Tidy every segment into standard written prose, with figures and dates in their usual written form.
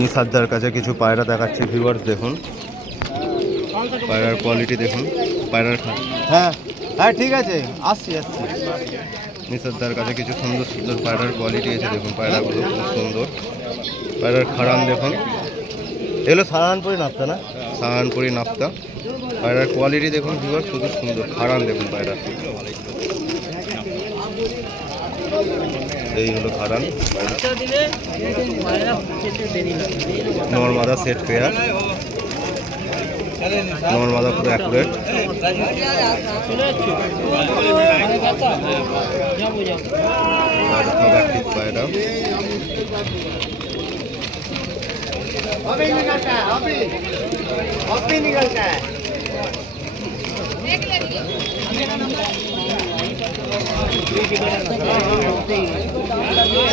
নিসারদার কাছে কিছু পায়রা দেখাচ্ছি ভিউয়ার্স, দেখুন পায়রার কোয়ালিটি দেখুন। পায়রার হ্যাঁ হ্যাঁ ঠিক আছে, আসছি। নিসারদার কাছে কিছু সুন্দর সুন্দর পায়রার কোয়ালিটি আছে, দেখুন পায়রাগুলো খুব সুন্দর। পায়রার খাড়ান দেখুন, এগুলো সাহারানপুরি নাপ্তা না, সাহারানপুরি নাপ্তা। পায়রার কোয়ালিটি দেখুন ভিউয়ার্স, খুব সুন্দর। খাড়ান দেখুন পায়রা, এই হলো খাড়ান। নর্মাদা সেট পেয়ার, নর্মাদা পুরো অ্যাকুরেট। পায়রা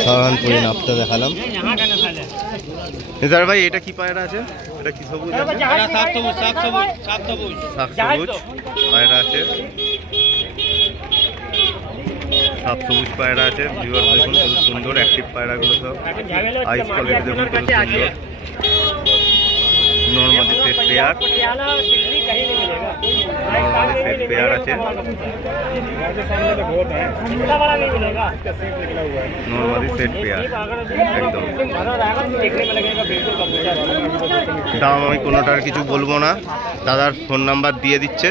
সাহারানপুরি নাপ্তা দেখালাম। নিসার ভাই এটা কি পায়রা আছে? এটা কি সবুজ আছে? সবুজ পায়রা আছে, সবুজ পায়রা আছে ভিউয়ার্স, দেখুন খুব সুন্দর অ্যাক্টিভ পায়রাগুলো সব। আইস কোয়ালিটি দেখুন খুব সুন্দর। নর্মাদি সেট পেয়ার, নর্মাদি সেট পেয়ার আছে, নর্মাদি সেট পেয়ার একদম। দাম আমি কোনোটার কিছু বলবো না, দাদার ফোন নাম্বার দিয়ে দিচ্ছে।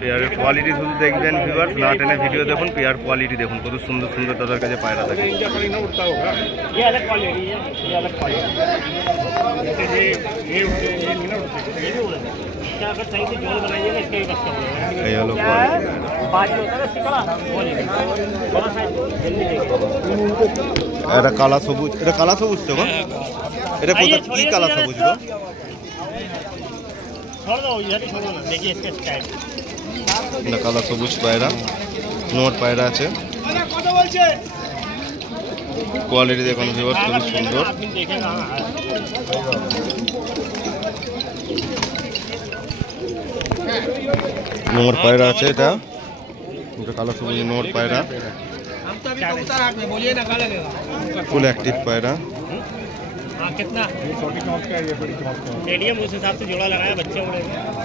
পেয়ারের কোয়ালিটি শুধু দেখবেন ভিউয়ার্স, না টেনে ভিডিও দেখুন। পেয়ার কোয়ালিটি দেখুন কত সুন্দর সুন্দর দাদার কাছে পায়রা থাকে। এই হলো এটা কালা সবুজ, এটা কালা সবুজ তো, এটা কোথায় কি কালা সবুজ গো? কালা সবুজ পায়রা, নোট পায়রা আছে, কোয়ালিটি দেখুন ভিউয়ার্স খুব সুন্দর। নোট পায়রা আছে, এটা কালা সবুজ নোট পায়রা, ফুল অ্যাক্টিভ পায়রা।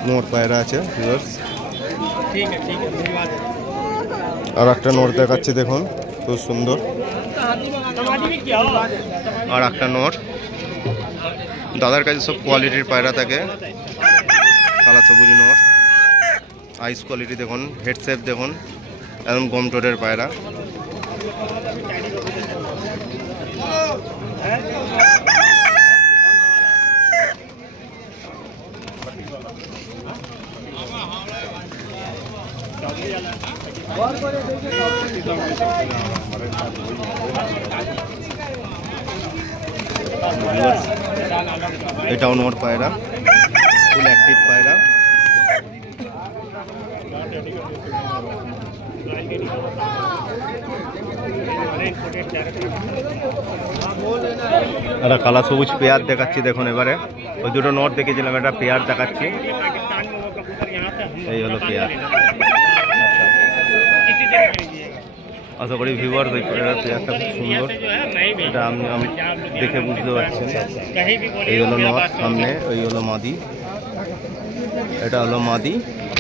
নোট পায়রা আছে ভিউয়ার্স। আর একটা নোট দেখাচ্ছি দেখুন খুব সুন্দর। আর একটা নোট, দাদার কাছে সব কোয়ালিটির পায়রা থাকে। কালা সবুজ নোট, আইস কোয়ালিটি দেখুন, হেড শেপ দেখুন, একদম গম টোটের পায়রা। এটাও নোট পায়রা, ফুল অ্যাক্টিভ পায়রা। একটা কালা সবুজ পেয়ার দেখাচ্ছি দেখুন। এবারে ওই দুটো নোট দেখেছিলাম, একটা পেয়ার দেখাচ্ছি। এই হলো পেয়ার। আশা করি ভিউয়ার্স ওই পেয়ারটা খুব সুন্দর, এটা আমি দেখে বুঝতে পারছেন। এই হলো নট সামনে, ওই হলো মাদি, এটা হলো মাদি,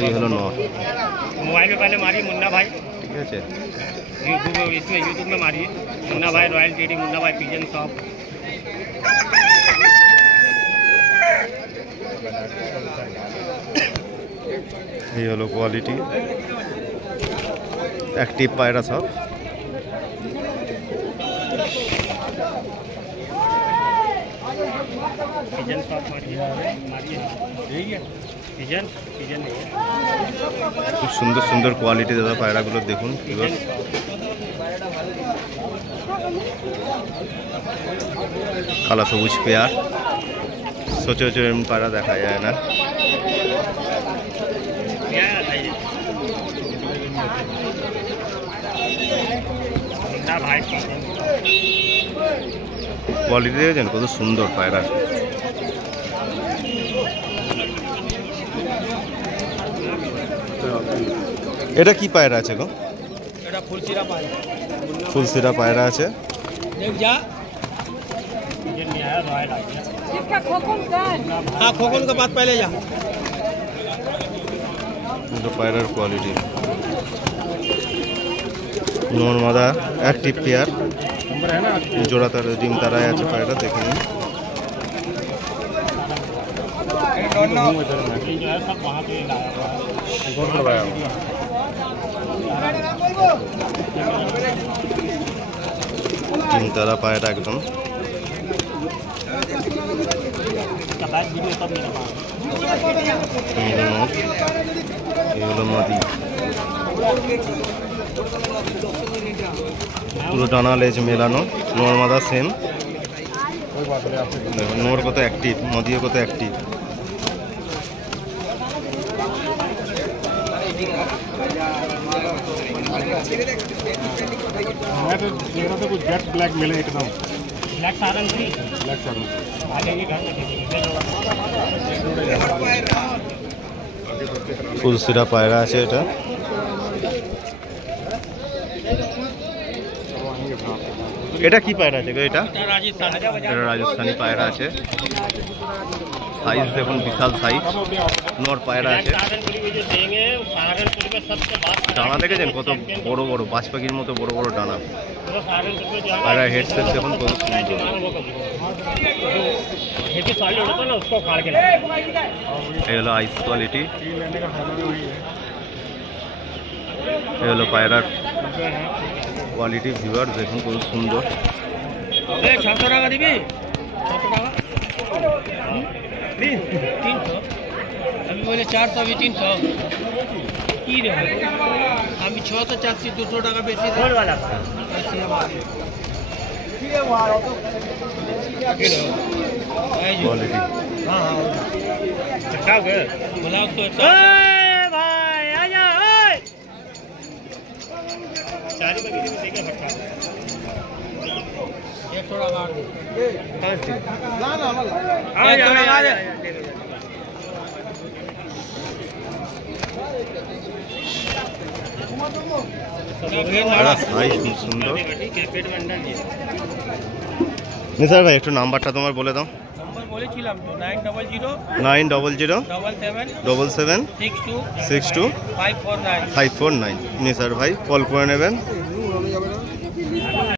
এই হলো নট। মোবাইল में पहले मारिए मुन्ना भाई, ঠিক আছে, यूट्यूब में मारिए मुन्ना भाई रॉयल टीडी, मुन्ना भाई पिजन शॉप। এই হলো কোয়ালিটি, অ্যাক্টিভ পায়রা সব। খুব সুন্দর সুন্দর কোয়ালিটি দাদা পায়রাগুলো দেখুন। কালা সবুজ পেয়ার, সচরাচর এমন পায়রা দেখা যায় না। কোয়ালিটি দেখেছেন কত সুন্দর পায়রা। এটা কি পায়রা আছে গো? এটা ফুলসিরা পায়রা। ফুলসিরা পায়রা আছে। দেখ যা हाँ खोखन का बात पहले जा পায়রার কোয়ালিটি নর মাদা অ্যাক্টিভ পেয়ার জোড়া তার ডিম তারায় আছে পায়রা দেখে নিন ডিম তারা পায়রা একদম এগুলো মাদি পুরো ডানা লেজ মেলানো নর মাদা সেম দেখুন নর কত অ্যাক্টিভ মাদিও কত অ্যাক্টিভ कुछ जेट ब्लैक मिले एकदम ब्लैक सारन की ब्लैक सारन ফুলসিরা পায়রা আছে এটা এটা কি পায়রা আছে গো এটা রাজস্থানি পায়রা আছে সাইজ দেখুন বিশাল সাইজ নর পায়রা আছে ডানা দেখেছেন কত বড় বড় বাজ পাখির মতো বড় বড় ডানা পায়রা হেডসেট দেখুন কত সুন্দর এই হলো আইস কোয়ালিটি এই হলো পায়রার কোয়ালিটি ভিউয়ার দেখুন কত সুন্দর 600 টাকা দিবি 600 টাকা 300 আমি বলে 400 আমি 300 কি রে আমি 600 চাচ্ছি 200 টাকা বেশি কোন वाला क्वालिटी हाँ क्या गए बोला उसको भाई आजा चारी बगी में देखे हटका एक थोड़ा मार दे ना ना आ जा সুন্দর নিসার ভাই একটু নাম্বারটা তোমার বলে দাও নাম্বার বলেছিলাম তো 900 77 62 549 নিসার ভাই কল করে নেবেন